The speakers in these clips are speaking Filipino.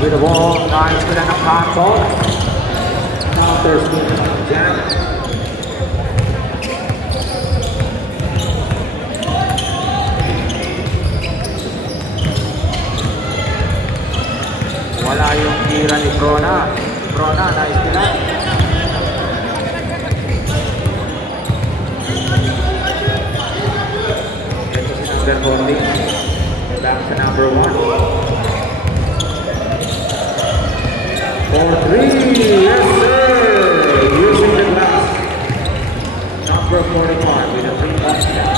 with the ball. Nice sila ng kanto. Counter spin ng Jam. Wala yung tira ni Brona. Brona, nice sila. Ito si number 40. Back to number 1. For 3, yes sir! Using the glass. Number 45 with a 3-point shot.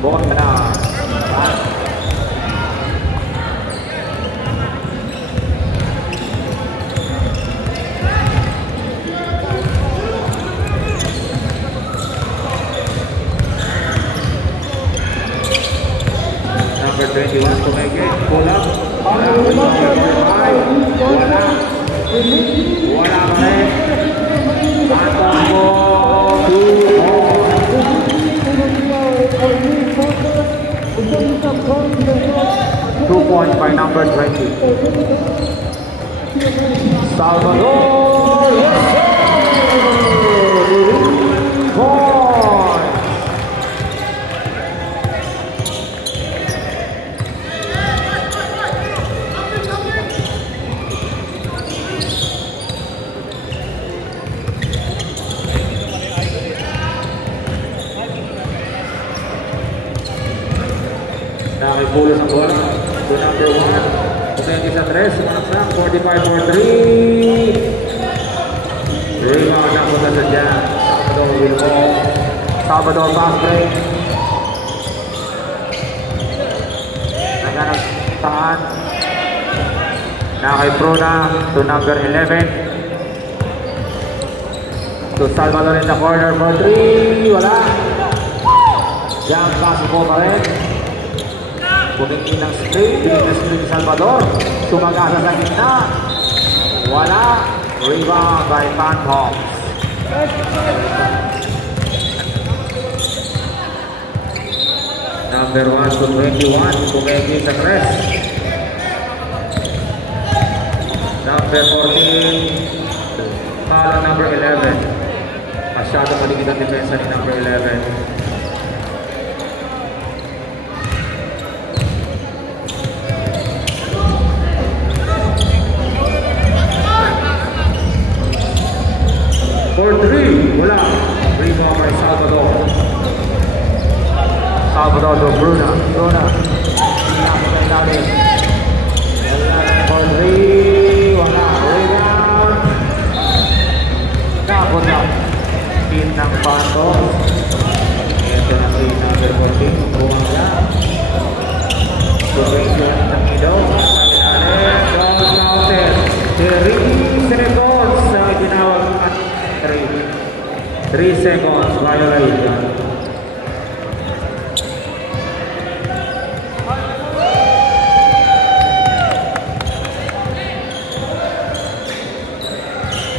Ball na. Number 21 to make it. Pull up. Wala pa rin. Atang mo. 2 points by number 20. Salvador! Yes, sir! Points! Now may pulo sa bola. To number 1. Tumengis sa 3. Sumaksak. 45 for 3. Rebound na punta sa Jam. Salvador will ball. Salvador fast break. Naganap saan. Now kay Bruna. To number 11. To Salvador in the corner for 3. Wala. Jam pass po pa rin. Bumingin ng screen, binig na screen ni Salvador. Sumagasa sa gitna. Wala. Rebound by Phantoms. Number 1 to 21. Bumingin sa press. Number 14. Pala number 11. Masyado maligid ang depensa ni number 11. For 3, wala. Rebound by Salvador. Salvador to Bruna. Bruna. Pinapagay natin. For 3, wala. Rebound. Napunta. Pin ng Phantoms. Ito na si number 14. Bumangga. Subengyon ng Ido. Sabi natin. Ball counted. 3 seconds sa ginawag at 3 seconds violation.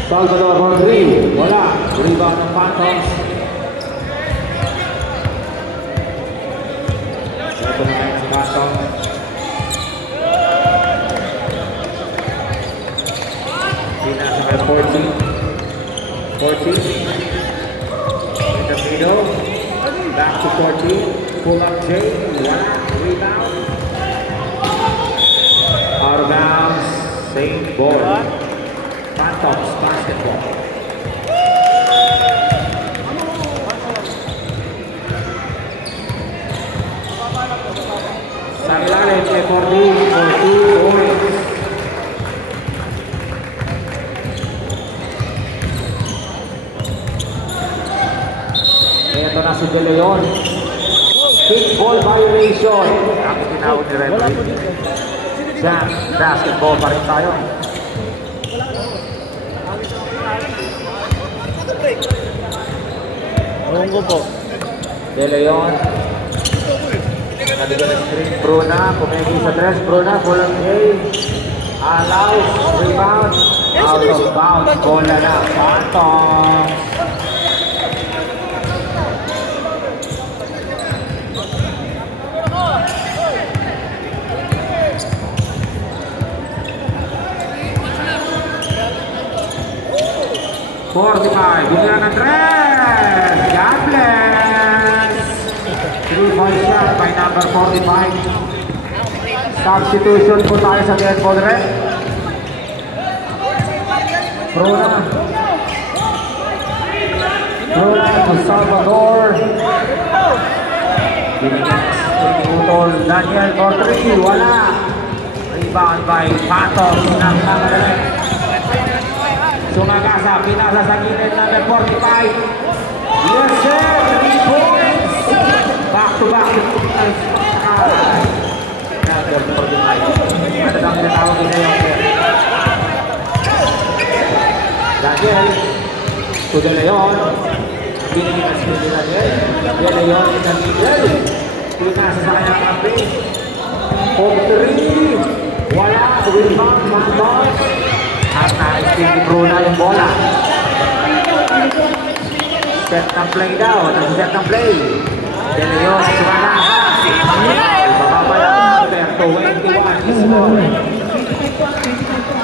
Salvador for 3. Wala. Rebound ng Phantoms. Ito na ngayon si Phantoms. Pinasa kay 40. In the middle. Back to 40. Pull up J. Wala. Rebound. Out of bounds. Same ball. Phantoms basketball. Sa ilalim kay 40 for 2 points. Ito na si De Leon. Kickball violation. Ang tinawag ni referee. Jam, basketball pa rin tayo. Ewan ko po. De Leon. Naligo na screen. Bruna. Pumegi sa 3. Bruna. Pulang A. Allows. Rebound. Out of bounds. Bola na. Phantoms. 45. Bumila ng 3. God bless. 3-point shot by number 45. Substitution po tayo sa dead ball red. Bruna El Salvador. Utol Daniel Cortri. Wala. Rebound by Patos ng Nangalan. Sumagasa. Pinasa sa gilid number 45. Yes sir. 3 points. Back to back. Number 45. Ano lang tinawag nila yung Daniel to De Leon. Pinilas ni Daniel. De Leon is ang Miguel. Pinasa sa kanyang kampi. Cortri. Wala. Rebound. Mantos. At nais ni Bruna yung bola. Set ng play daw. Set ng play. De Leon. Sumagasa. Bababala. 21 is more.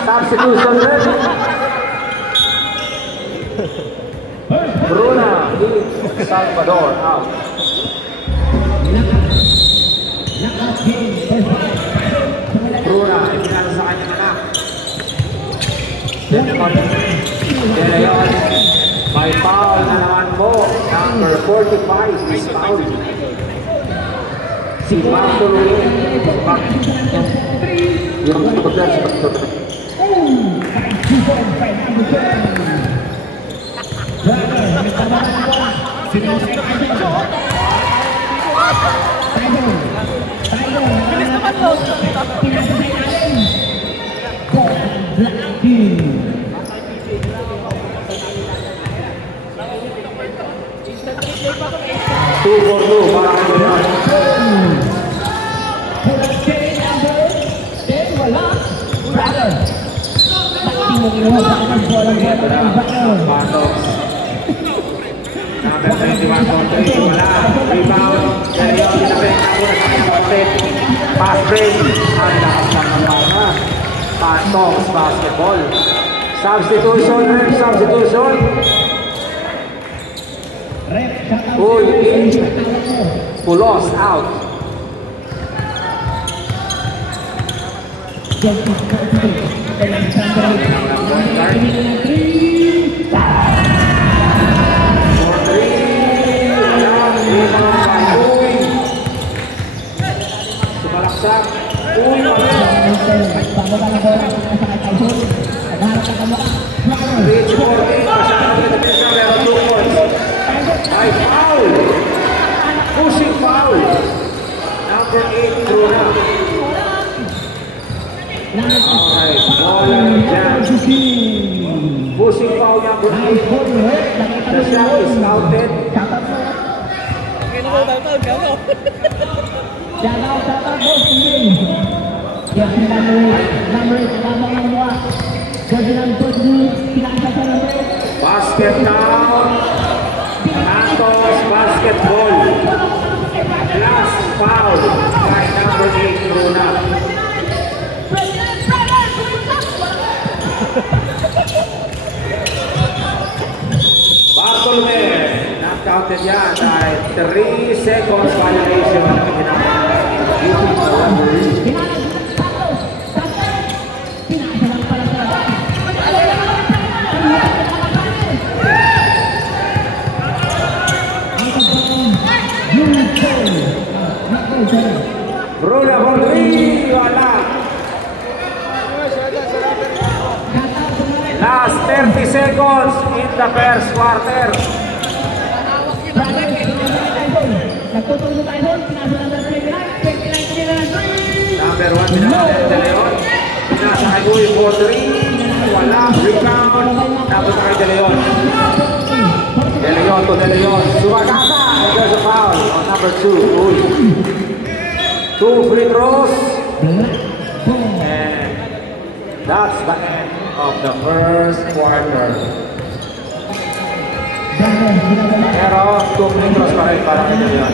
Substitution red. Bruna El Salvador out. Bruna ipinalo sa kanyang anak. De Leon may foul na naman po. Number 45 is foul. Si Bartolome yung pagkakita si Bartolome. Bilis naman po. Two for two para Number 21 Cortri, wala. Rebound. Daniel Dinapeng. Pass break. Ang lakas ng mga Pantox basketball. Substitution, ref substitution. Uy, Pulos out. Sumalaksak. Reach 14. Masyadong detention. Meron 2 points. Ay, foul. Pushing foul. Number 8, Bruna. Alright, bola ng jam. Pushing foul number 8. The shot is counted. Basket down. Santos basketball. Last foul by number 8, Bruna. Bartolome, not counted yan dahil 3 seconds violation ang ginagawa. Bruna Cortri, wala. Last 30 seconds in the first quarter. Number 1 pinasa De Leon. Pinasa kay Uy Cortri. Wala. Rebound. Tapos kay De Leon. De Leon to De Leon. Sumagasa. And there's a foul on number 2. Uy. 2 free throws. And that's the end of the first quarter. Pero 2 free throws pa rin para kay De Leon.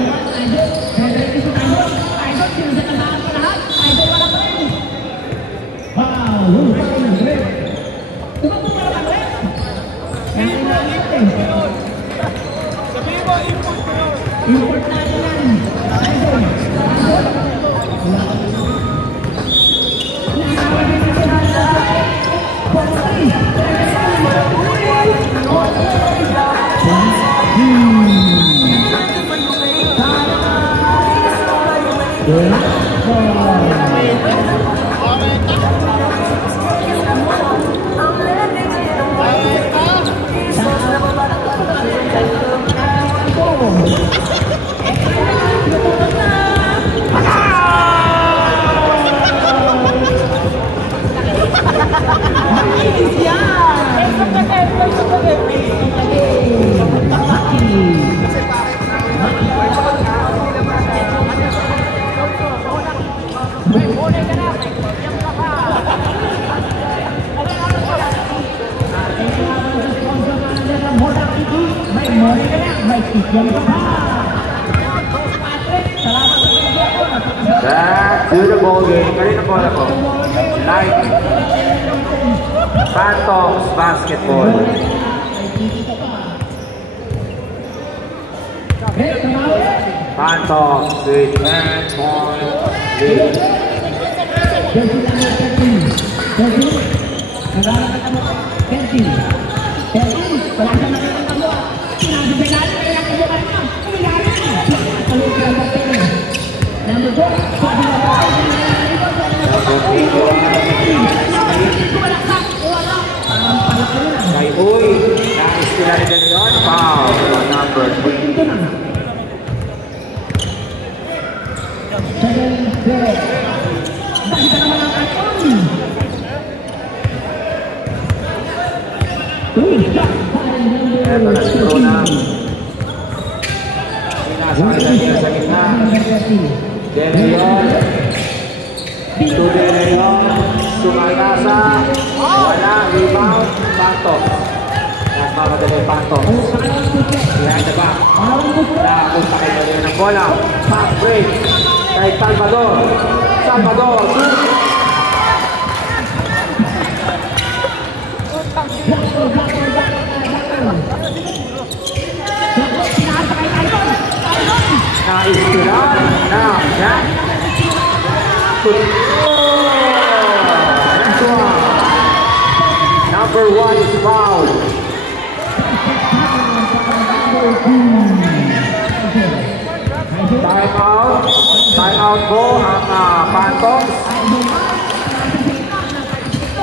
Wow. Back to the ball game. Kanina po na po. Light Phantoms basketball. Phantoms with 10-point lead. Kay Uy, na-istila rin nila yun. Foul on number 3. Eto na si Bruna. Sinasakay na sa gitna. Deleon. To Deleon. Sumayasa. Wala. Rebound. Phantom. Mas mamadali Phantom. Behind the back. Nakapunta kay Deleon ng bola. Back break. Kay Salvador. Salvador. Na-istilan. Na-jack. Next one. Number 1 is fouled. Time out. Time out po ang Phantoms.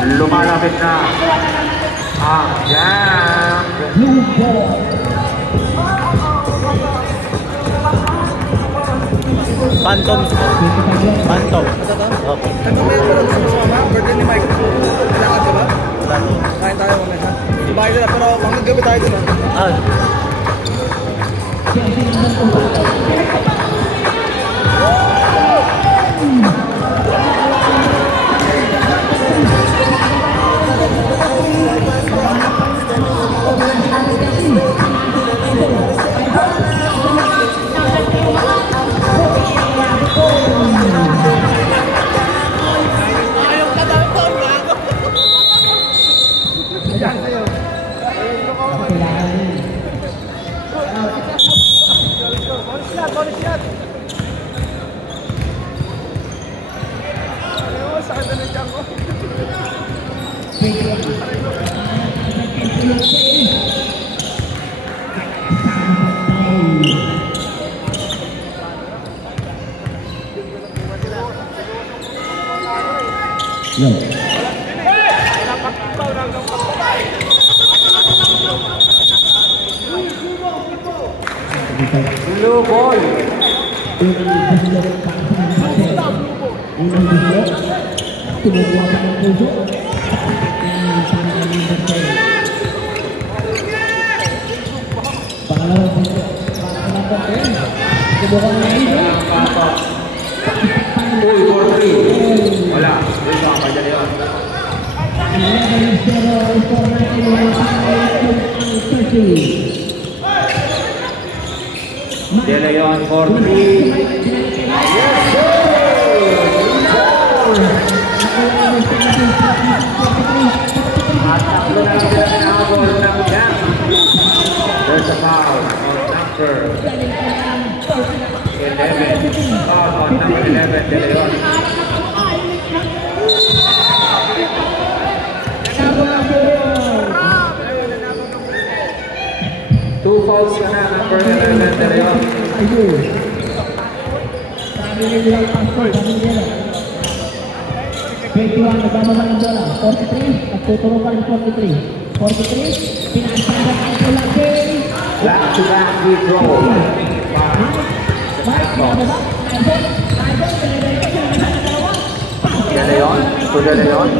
Lumalapit na ang Jack. Phantoms. Phantoms. Okay. Birthday ni Mike. Kailangan ka ba? Kain tayo mamaya. Ibahay nila pero hanggang gabi tayo dun. Blue ball. Uy, 4-3. Wala. Dito ang padya yun. De Leon 4-3. Yes, sir! At takbo na sila pinahabol ng Jack. There's a foul on number 11. Foul on number 11, De Leon. Two fouls ka na, number 11, De Leon. Daniel Pastor, Daniel. 21, nagbababa ng bola. 43, nagtuturo pa rin 43. 43, pinasagdan ang tulagi. Back-to-back free throw. De Leon, to De Leon.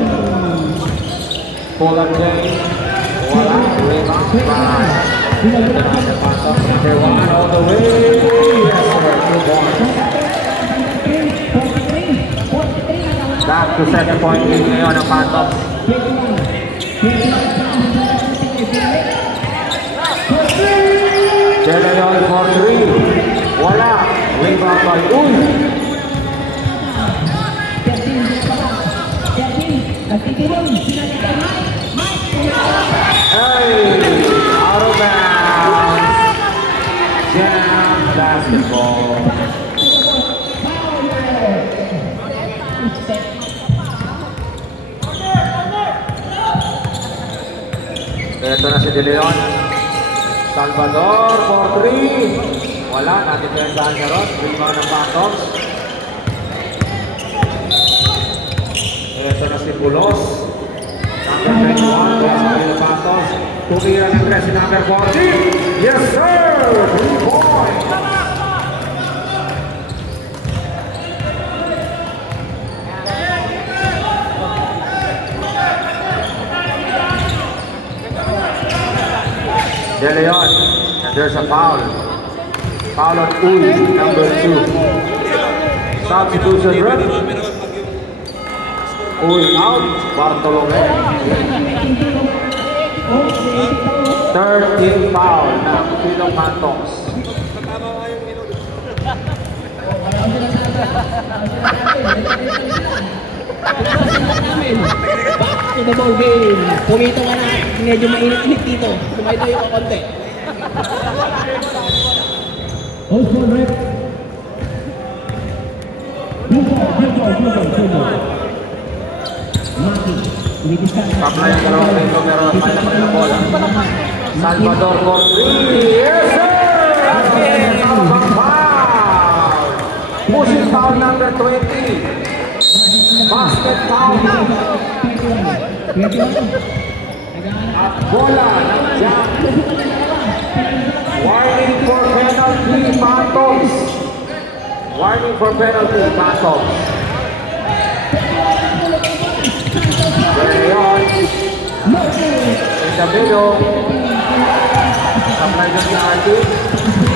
Polar James. Wala, rebound by number 1 all the way. Yes, sir. 2 points. Back to 7-point lead ngayon ang Phantoms. De Leon for 3. Wala. Rebound by Uy. Hey, out of bounds. Jam basketball. Ito na si De Leon. Salvador for 3. Wala, natin-tensahan siya ron. Rebound ng Phantoms. Ito na si Pulos. Number 21, kaya sa kanyang Phantoms. Tumira ng 3 si number 14. Yes, sir! 3 points! De Leon, and there's a foul. Foul on Uy, number 2. Substitution run. Uy out, Bartolome. 13 foul ng Pilong Phantoms. Back to the ball game. Pumito ka na. Medyo mainit-init dito. Kumaito yung konti. Also rep. Kapla yung dalawang rito pero kaya pa rin ang bola. Salvador for 3. Yes, sir! Foul! Pushing foul number 20. Basket foul. At bola ng Jam. Warning for penalty, Phantoms. Warning for penalty, Phantoms. Leon in the middle. Supply doon sa atin.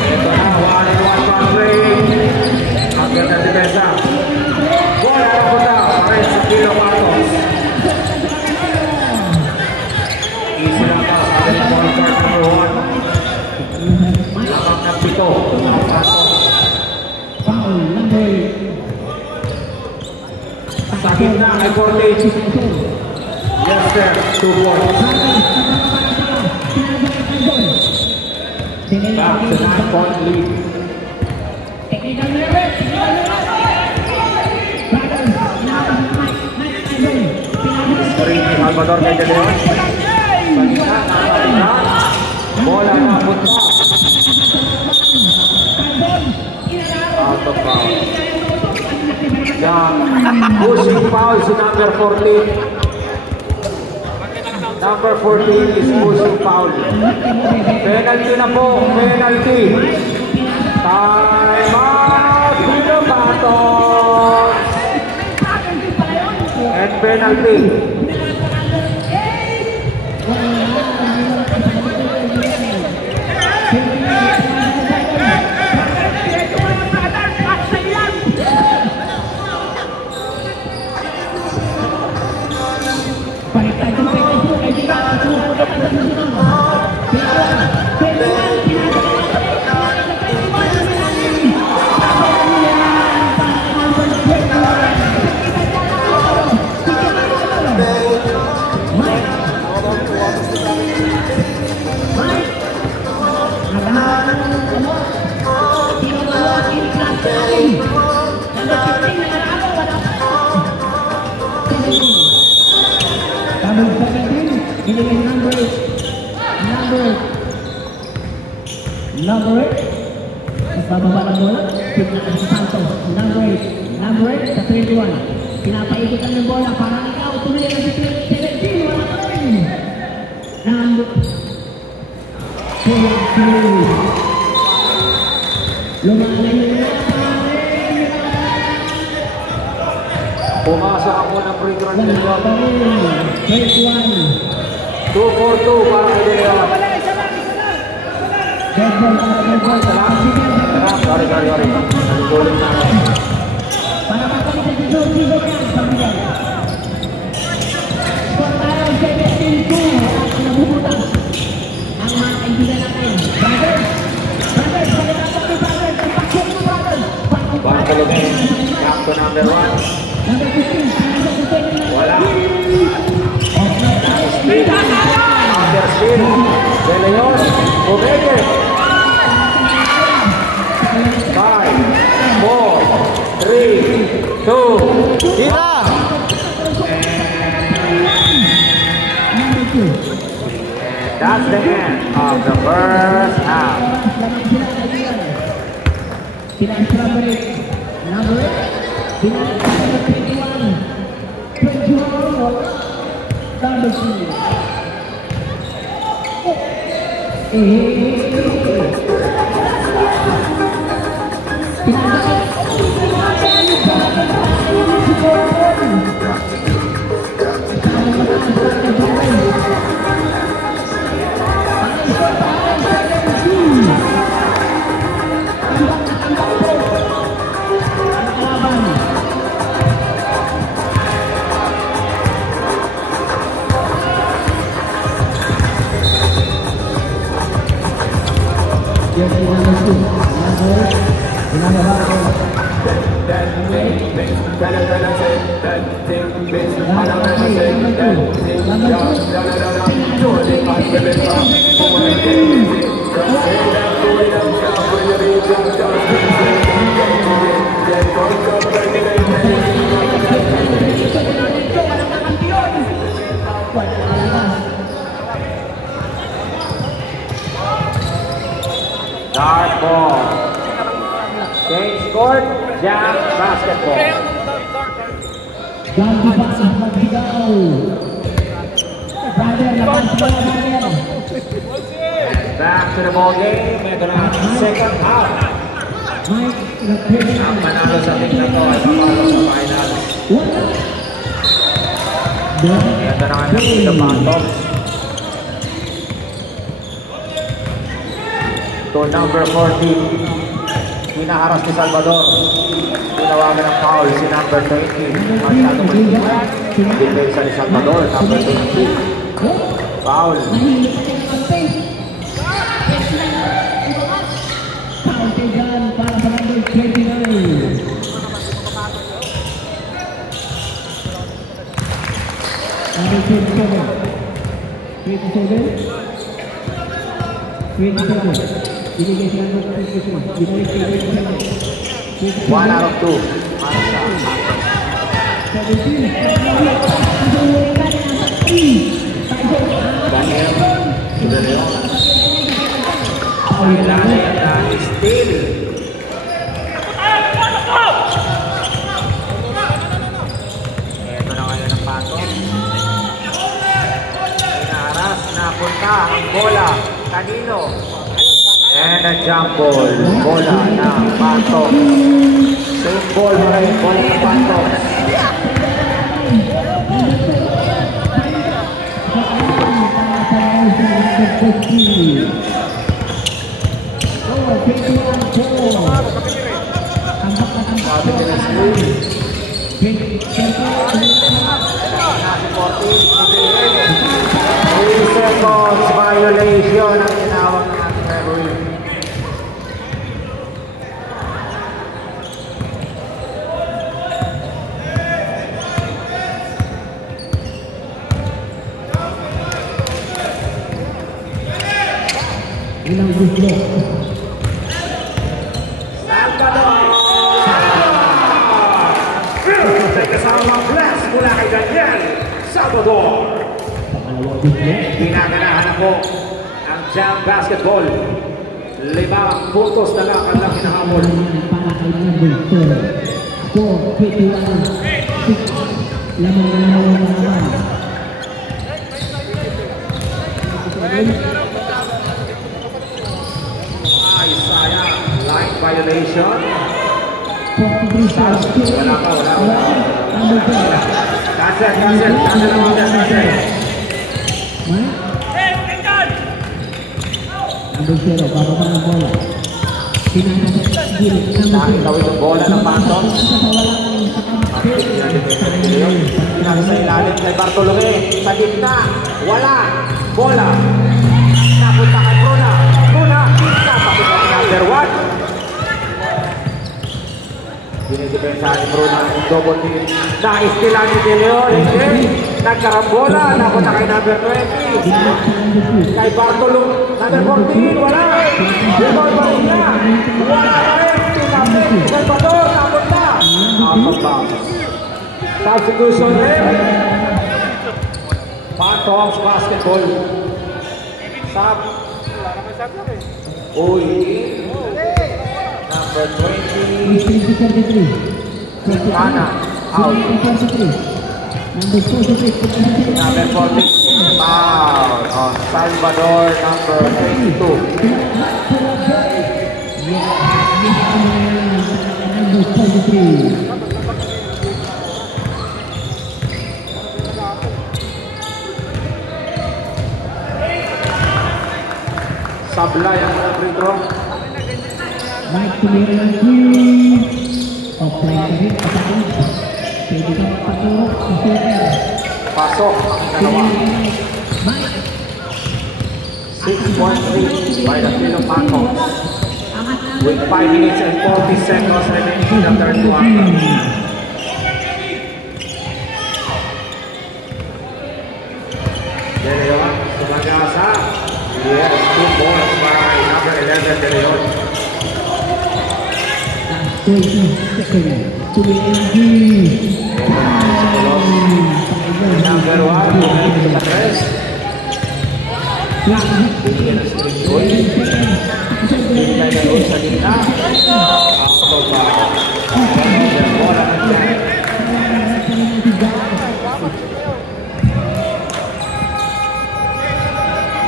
Ito na, 1-on-1 passing. Hanggang na depensa. Bola na punta. Pares sa Pilong Phantoms. Easy lang pa sa ating ball card number 1. Lamang ng 7 ang Phantoms. Sa gitna ay Cortez. Yes, sir. 2 points. Back to 9-point lead. Screen ni Salvador kay De Leon. Pagina, nakapalitan. Bola na punta. Out of bounds. Yan. Pushing foul si number 14. Number 14 is pushing foul. Penalty na po. Penalty. Time out. Pilong Phantoms. And penalty. Number 8. Bababa ng bola. Tignan si Santos. Number 8 sa 21. Pinapaikot lang ng bola. Parang ikaw. Tuloy ang si 17. Wala ka rin. Number 22. Lumalayo na Pumasok ako ng free throw ni De Leon. 21. 2-4-2 para kay De Leon. Sorry. Nagtuloy na ako. Para pagkakita si Josie Dogan sa Miguel. Score tayo 17-2 at nabubutas ang mga kaibigan natin. Brothers, Juan Colomen, captain number 1. number 15, Wala. Steal. After steal. De Leon. Bumeke. 5, 4, 3, 2. Tira! number 2. That's the end of the first half. Number 8. Number 21. 21. Number 2. Dark ball. Change court. Jam basketball. Ganti pa sa magbigaw. Brother, lakas pa na brother. Back to the ball game. Ito na ang second half. Mike, nagpwede Ang manalo sa team na to ay papalo sa final. Ito na ang nakita Pantops. To number 14. Hinaharas ni Salvador. Tinawagan ng foul si number 20. Masyado maliit. Depensa ni Salvador, number 20. Foul. Kauntigan para sa number 29. Number 27. Binigay sila ng 27. Binigay sila ng 27. 1 out of 2. 17. Daniel De Leon. Kailangan na steal. Ito na ngayon ang Pantops. Hinaharas, napunta ang bola. Kanino? And a jump ball. Bola ng Pantops. Same ball pa rin. Bola ng Pantops. Sabi nila screen. 3 seconds violation ang tinawag ng ating referee. Ilang gusto. May kasamang blast mula kay Daniel Salvador. Pangalawang gusto. Pinaganahan ako ang jam basketball. 5 puntos na lang ang hinahabol. Para kay number 4. 4-21. 6. Lamang na naman. Ay, sayang. Line violation. 43 shots. Wala pa. Number 4. Cancel ang mga cancel. Number 0, bababa ng bola. Nakitawid yung bola ng Phantom. Pinag sa ilalim kay Bartolome. Sa gitna. Wala. Bola. Napunta kay Bruna. Napakita ni number 1. Dinidepensa ni Bruna. Double team. Naistilan ni De Leon. Nagkarambola. Napunta kay number 20. Kay Bartolome. Number 14. Wala. Rebound pa rin niya. Wala pa rin. Salvador. Napunta. Nakapagbakas. Substitution rin. Phantoms basketball. Sub. Uy. Number 20. Ana. Out. Number 43. Number 40. Foul on Salvador. Number 22. Number 43. Sablay ang free throw. Mike tumira lagi. Offline ka rin. Pwede ka magpaturo. Pasok ang dalawa. 6.3 by the field of Phantoms. With 5 minutes and 40 seconds remaining in the third quarter. De Leon, sumagasa. Yes, 2 points by number 11, De Leon. 20 seconds. Tumira lagi. Number 1, bumalik sa 3. Bigyan ng screen goal. Bigyan na doon sa gitna. Out of bounds. Bola ng Jack.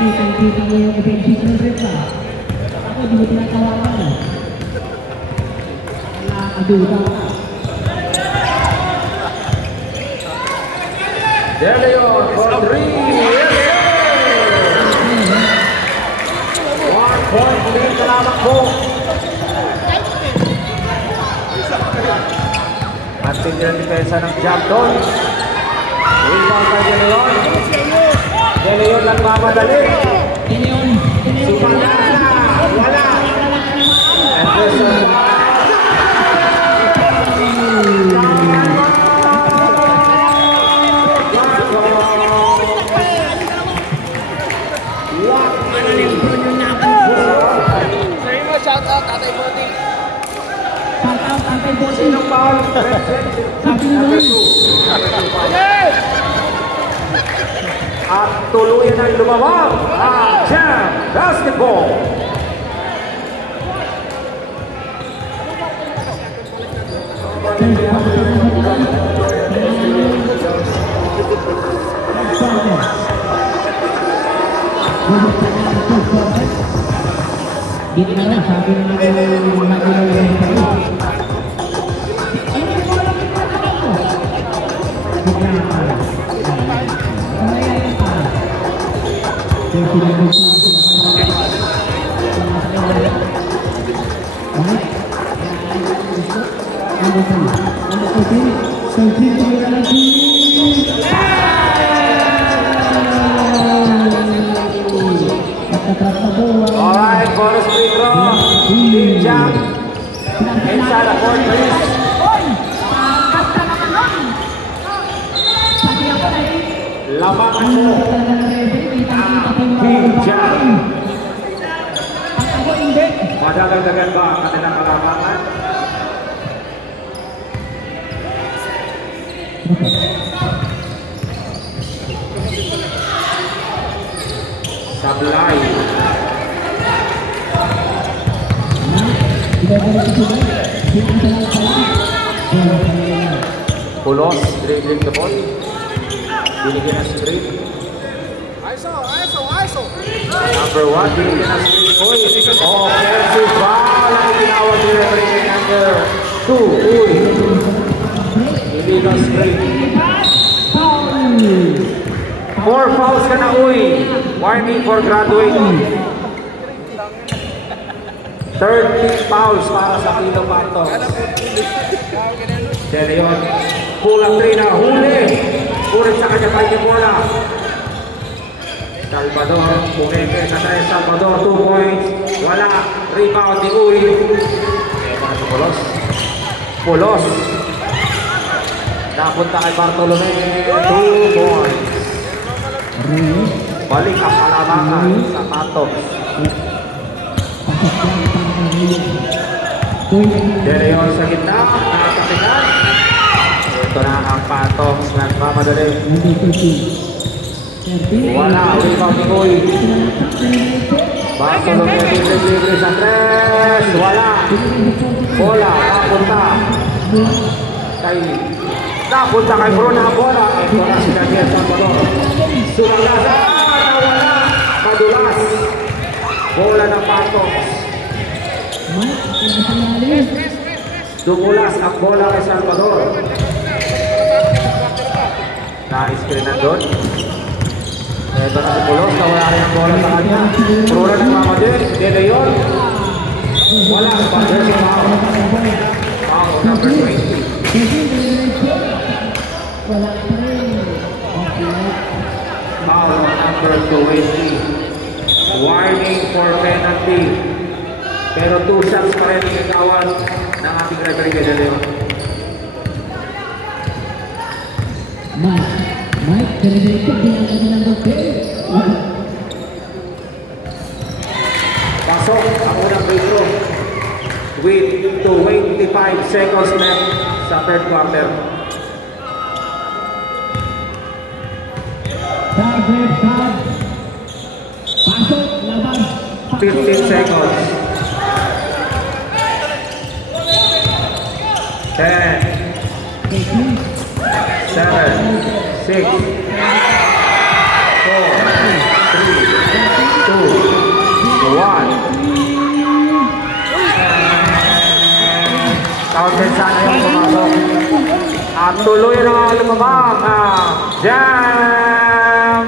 Kita mo yung offensive ng Repa. Ako, di mo tinatawakan. Nakakaduda ka. De Leon for 3. 1 point lead na lamang po. At hindi ang depensa ng Jackson. Rebound by De Leon. De Leon nagmamadali. Sumagasa. Wala. And this is Shout out, Tatay Boti. sinong foul? Number 2. At tuluyan ay lumawag ang Jam Basketball. Dito na lang, sabi na nag-ilang kayo. Alright, bonus free throw. Team Jam. Inside the court, please. Labangan mo ang Team Jam. Madagdagan ba ang kanilang kalabangan? Sablay. Pulos, dribbling the ball. Binigyan ng screen. Number 1, binigyan ng screen. Offensive foul ang tinawag ni referee number 2. Illegal screen. 4 fouls ka na, warning for graduate. 13 fouls para sa Pino Pantos. De Leon, kulang 3 na, Ulit sa kanya kay Bola. Salvador, pumeke sa tayo Salvador, 2 points. Wala, rebound ni Uy. Pulos. Napunta kay Bartolome, 2 points. Balik ang kalamangan sa Pantos. De Leon sa gitna, nakakapitan. Ito na ang Pantos, nagmamadali. Wala, rebound ni Uy. Bartolome, libre sa 3. Wala. Bola, napunta kay Bruno ang bola. Ito na si Daniel Salvador. Sumagasa, nawala. Madulas. Bola ng Pantos. Dumulas ang bola kay Salvador. Na-screen na doon. Ito na si Pulos, nawala rin ang bola sa kanya. Bruno nagmamadali. De Leon. Wala. There's a foul. Foul number 20. Foul number 20. Warning for penalty. Pero 2 shots pa rin nagkawan ng ating referee De Leon. Pasok ang unang free throw with 25 seconds left sa third quarter. 15 seconds. 10, 7, 6, 4, 3, 2, 1. Counted sana yung pumasok. At tuloy na lumabang ang Jam!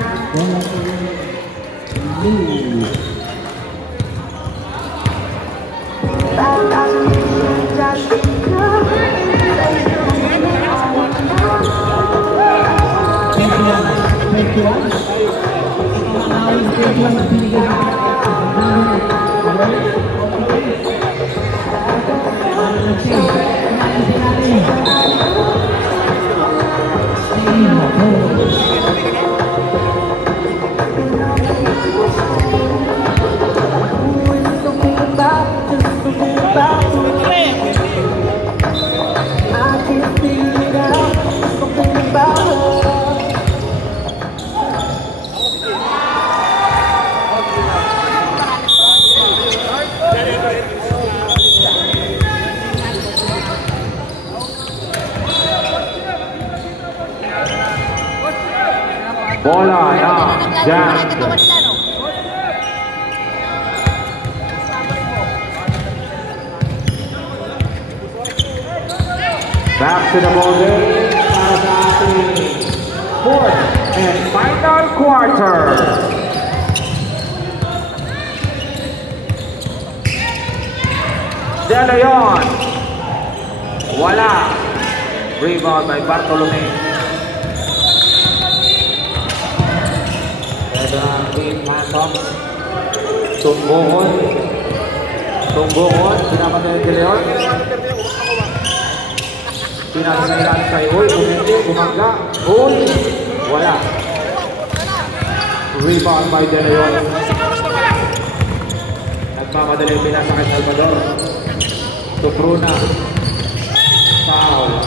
Bola na Jam. Back to the ball game para sa ating fourth and final quarter. De Leon. Wala. Rebound by Bartolome. Tumbungon, pinapatay De Leon. Pinasailan kay Uy, bumangga. Uy, wala. Rebound by De Leon. Nagmamadali pinasa kay Salvador. To Bruna. Foul.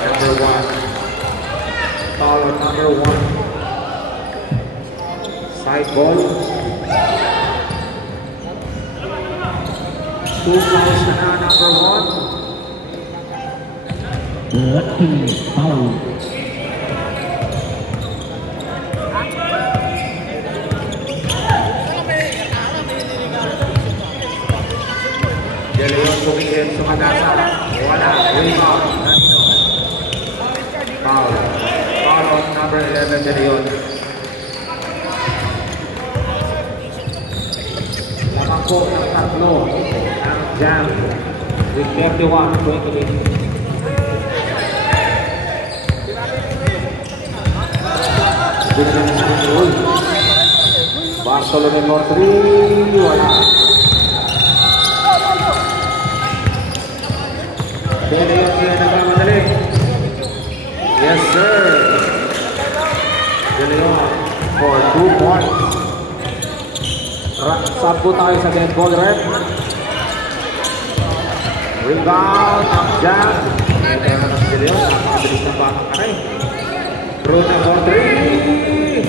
Number 1. Foul number 1. Side ball. 2 points na number 1. Lucky foul. De Leon tumingin, sumagasa. Wala, rebound. Foul. Foul on number 11, De Leon. Lamang po ng tatlo ng Jam with 31-28. Bartolome for 3, wala. De Leon kaya nagmamadali. Yes sir. De Leon for 2 points. Sub po tayo sa dead ball rep. Rebound ng Jam. De Leon, napakabilis ng batang kanay. Bruno for 3.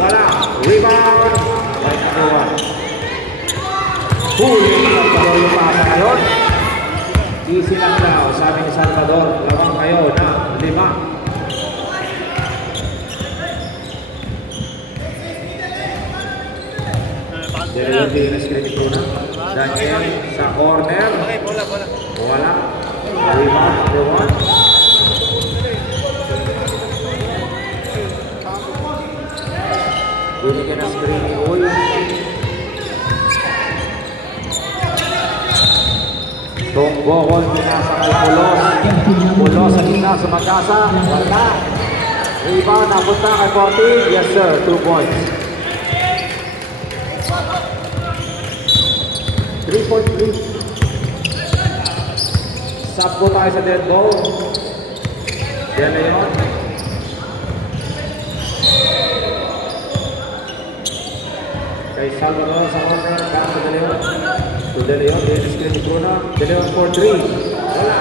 Wala. Rebound. Right number 1. Huli ng Salvador lumasa ngayon. Easy lang daw. Sabi ni Salvador, lawang kayo na 5. Deleon pinag-screen ni Bruno. Daniel sa corner. Wala. Rebound number 1. Binigyan ng screen ni Uy. Tunggokol, pinasa kay Pulos. Pulos sa gitna, sumagasa. Wala. Rebound, napunta kay Forty. Yes sir, 2 points. 3.3. Sub po tayo sa dead ball. De Leon. Kay Salvador sa corner, para sa De Leon. To De Leon, screen ni Bruno. De Leon for 3. Wala.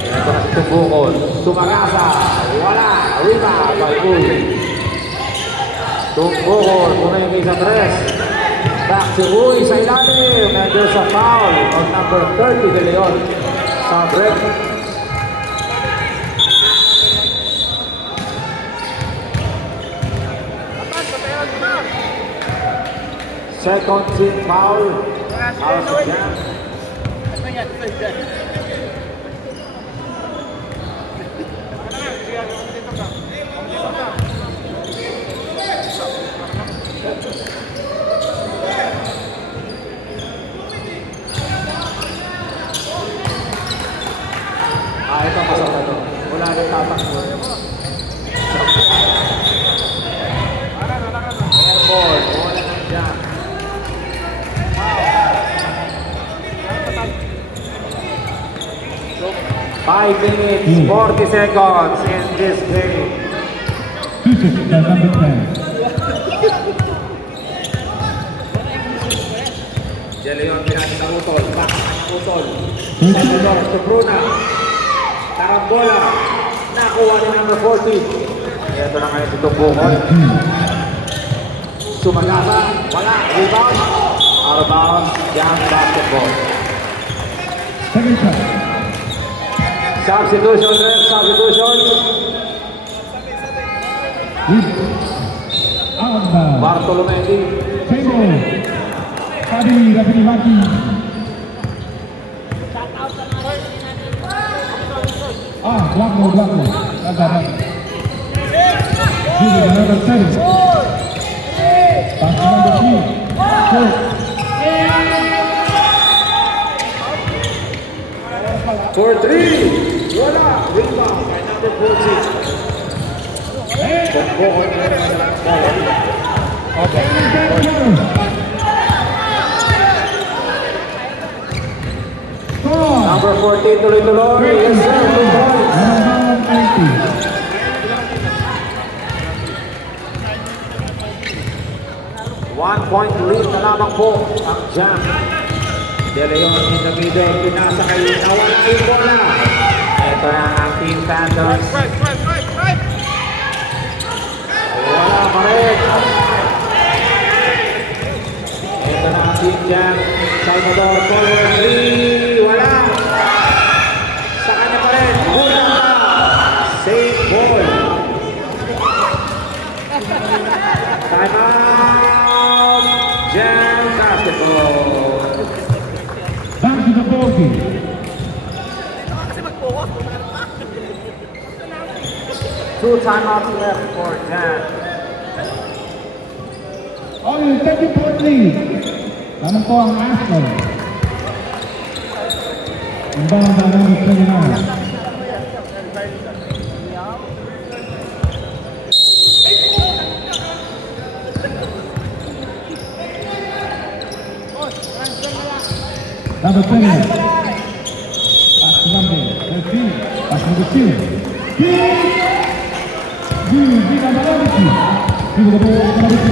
Yan pa kasi Tunggokol. Sumagasa. Wala. Rebound by Uy. Tunggokol, pumingin sa 3. Back to Uy sa ilalim. And there's a foul on number 30, De Leon. Sa break. Second team foul. Foul sa Jam. Ito masok na ito. Wala rin tatakbo. Airball. Wala ng Jam. 5 minutes, 40 seconds in this game. Number 10. De Leon pinasa sa utol. Utol. Salvador to Bruna. Karambola. Nakuha ni number 40. Ito na ngayon si Tunggokol. Sumagasa. Wala. Rebound. Out of bounds. Jam basketball. Second shot. Substitution, ref. Substitution. Outbound. Bartolome. Table. Fadi Rafinimaki. Block mo. Agad. Give it another 7. Pass number 3. For 3. Wala. Rebound by number 14. Tunggokol na rin sa ball. Okay. Number 14, tuloy-tuloy. Yes, sir. 2 points. 1 point lead na lamang po ang Jam. De Leon in the middle. Pinasa kay nawala yung bola. Ito na ang Team Phantoms. Wala pa rin. Ito na ang Team Jam Salvador forward 3. Wala. Sa kanya pa rin. Bola pa. Same ball. Time out. Jam basketball. Back to the ball game. Two timeouts left for Jam. Only 30-point lead. Naman po ang Arsenal. Inbound by number 29. Number 20. Pass to number 13. Pass to number 2. Di number 2. Give the ball to number 2.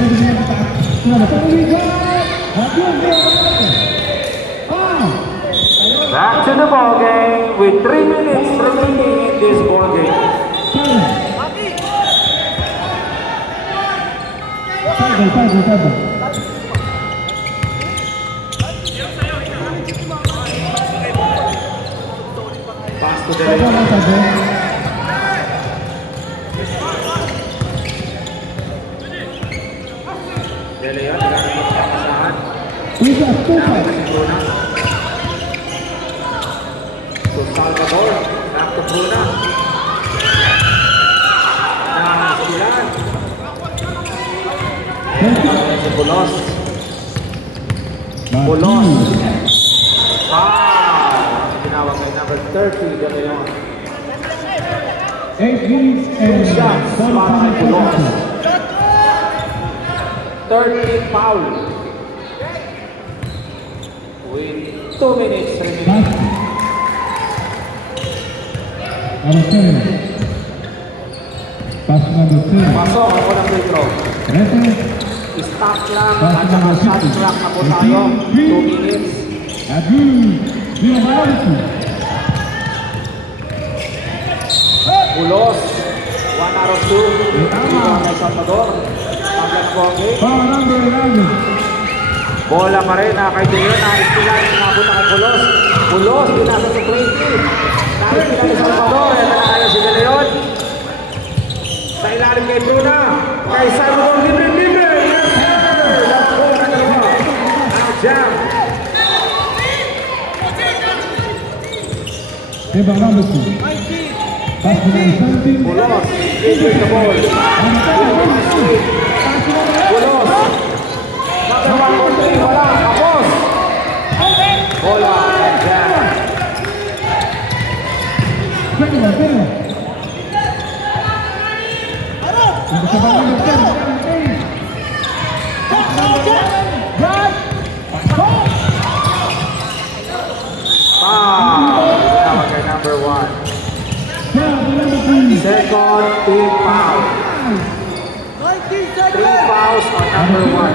Back to the ball game with 3 minutes remaining in this ball game. Pass to the De Leon, nagkakasahan. So Salvador, back to Bruna. Nakasilan. Si Bulos. Bulos. Tinawag kay number 30, De Leon. 8 minutes and Shots para kay Bulos. 30 foul. With 2 minutes remaining. Number 7. Pass number 2. Pasok ako ng free throw. Stop lang at saka shot clock na po tayo. 2 minutes. Bulos. 1 out of 2. Tama kay Salvador. Pagkat po ang game. Bola pa rin na kay De Leon. Naistilan. Nabot na kay Bulos. Bulos. Binasa sa 20. Naistilan ni Salvador. Ito na kaya si De Leon. Sa ilalim kay Bruna. Kay Salvador. Libre. Yes, sir. That's all na dalawa. Jam. Number 2. Pass to number 17. Bulos. Into the ball. Bulos. Number 1 for 3. Wala. Tapos. Bola. Jam. Tawag kay number 1. Second team foul. 3 fouls on number 1.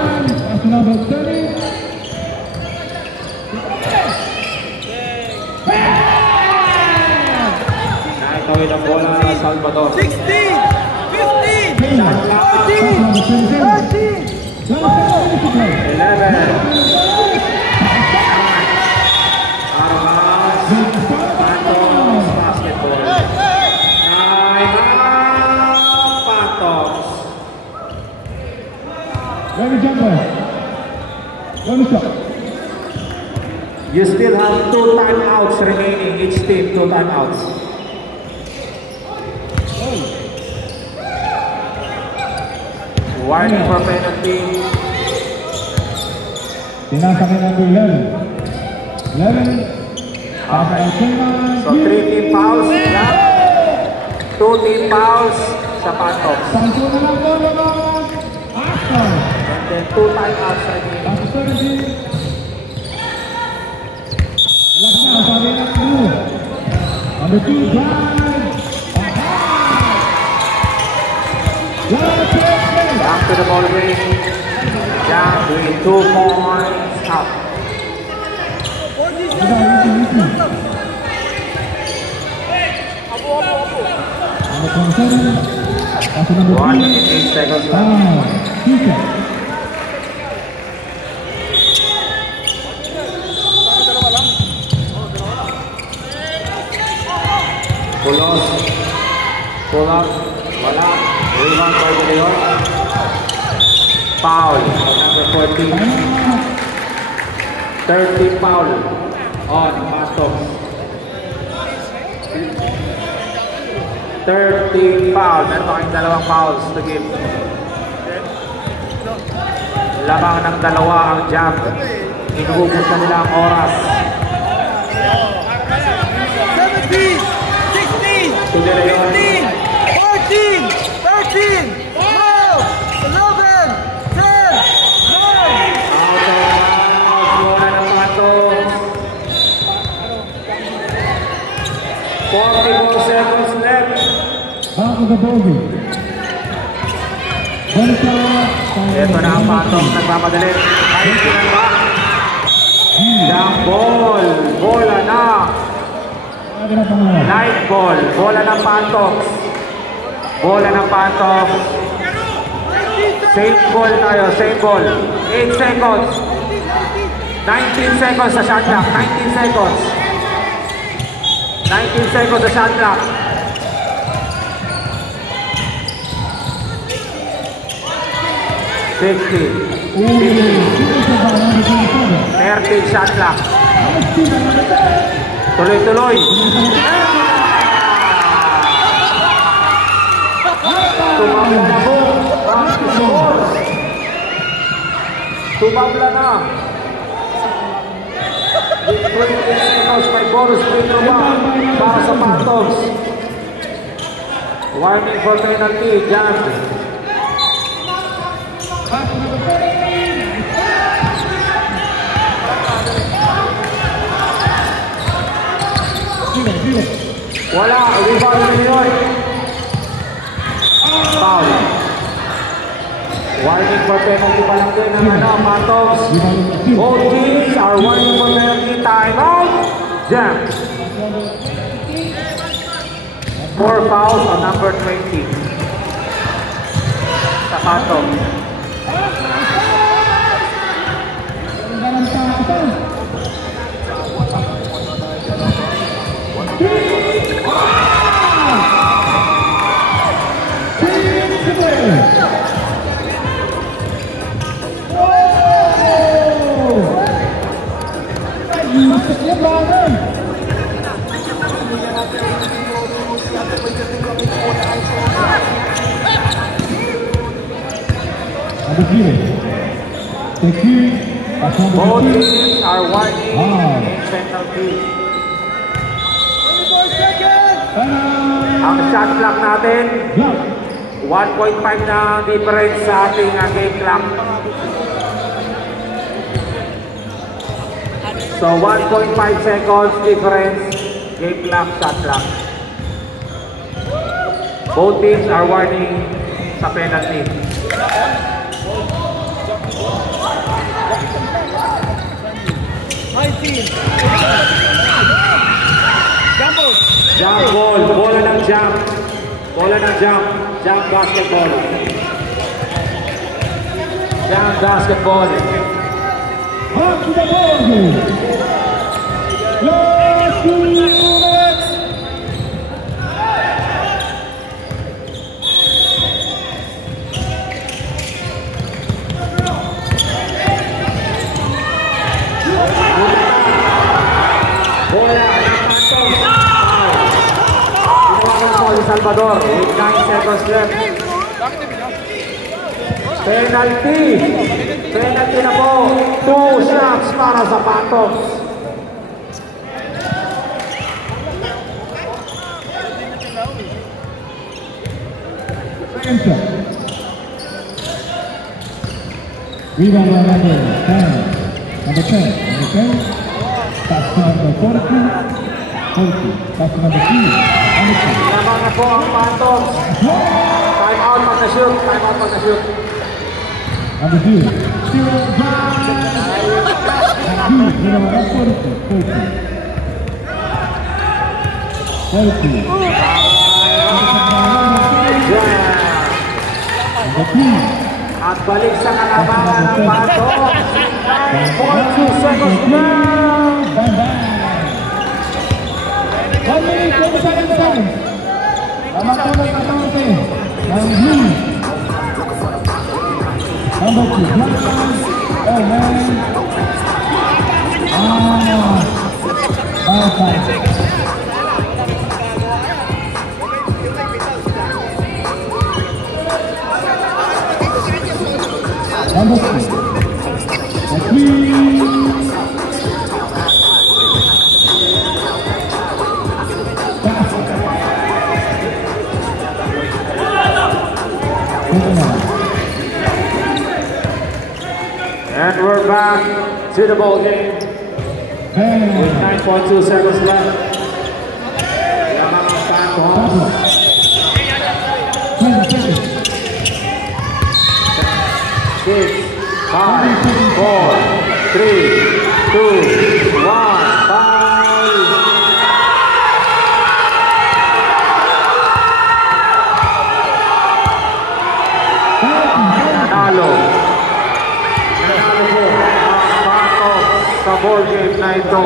Naitawid ang bola sa Salvador. 16, 15, Shot clock. 13. 11. Armas. Pantos. Basketball. Pantos. Ready, jumper. One shot. You still have 2 timeouts remaining. Each team 2 timeouts. Warning for penalty. Tinasa kay number 11. 11. Okay. So 3 team fouls. Yeah. 2 team fouls sa Pantos. Sampo na lang po naman. After. And then 2 timeouts remaining. Number 17. Alas na, sabi ng blue. Number 2, drive. Back to the ball game. Jam with 2 points up. Number 27. After number 1 3. minute 8 seconds left. Teacher. Bulos. Pull up. Wala. Rebound by De Leon. Foul. Number 14. 30 foul on Pastos. 30 foul. Meron pa kayong dalawang fouls to give. Lamang ng dalawa ang jump. Inuubos na nila ang oras. 17, 16, 15, 14, 13, 12, 11, 10, 9. Out of bounds. Wala ng Pastos. 44 seconds left. Out of the bogey. Ito na ang Pastos. Nagmamadali. Kahit pinamba. Jump ball. Bola na. Light ball. Bola ng Pastos. Bola ng Pastos. Same ball tayo. Same ball. 8 seconds. 19 seconds sa shot clock. 19 seconds. 19 seconds sa shot clock. 50. 30 shot clock. Tuloy-tuloy. Tumabla na po. Tumabla na. With 20 seconds, may bonus free throw para sa Pastos. Warning for penalty. Jan. Wala, rebound ni Leon. Foul. Warning for penalty pa lang din ang Pastos. Both teams are warning for penalty. Timeout. Jam. 4 fouls on number 20. Sa Pastos. Both teams are warning penalty. 24 seconds. Ang shot clock natin, 1.5 na difference sa ating game clock. So 1.5 seconds difference, game clock, shot clock. Both teams are warning sa penalty. Jump ball, bola ng jump. Bola ng jump, jump basketball. Jump basketball. Up to the ball. Last 2 minutes. Bola ng Pastos. Ginawa po si Salvador with 9 seconds left. Penalty. Penalty na po. 2 shots para sa Pastos. Second shot. Rebound by number 10. Number 10. Number 10. Pass to number 40. 40. Pass to number 2. Number 2. Lamang na po ang Pastos. Time out pag na-shoot. Time out pag na-shoot. Number 2. Still down. Number 40. 40. 40. Number 2. At balik sa kalabangan ng Pastos. 9.2 seconds left. 1 minute, 20 seconds time. Namatulog 14. Ng blue. Number 2. Oh man. Okay. Number 3. And we're back to the ball game with 9.2 seconds left. Yamaha back to home. 6, 5, 4, 3, 2, 1, bye! Nanalo po ang Pato sa ball game na ito.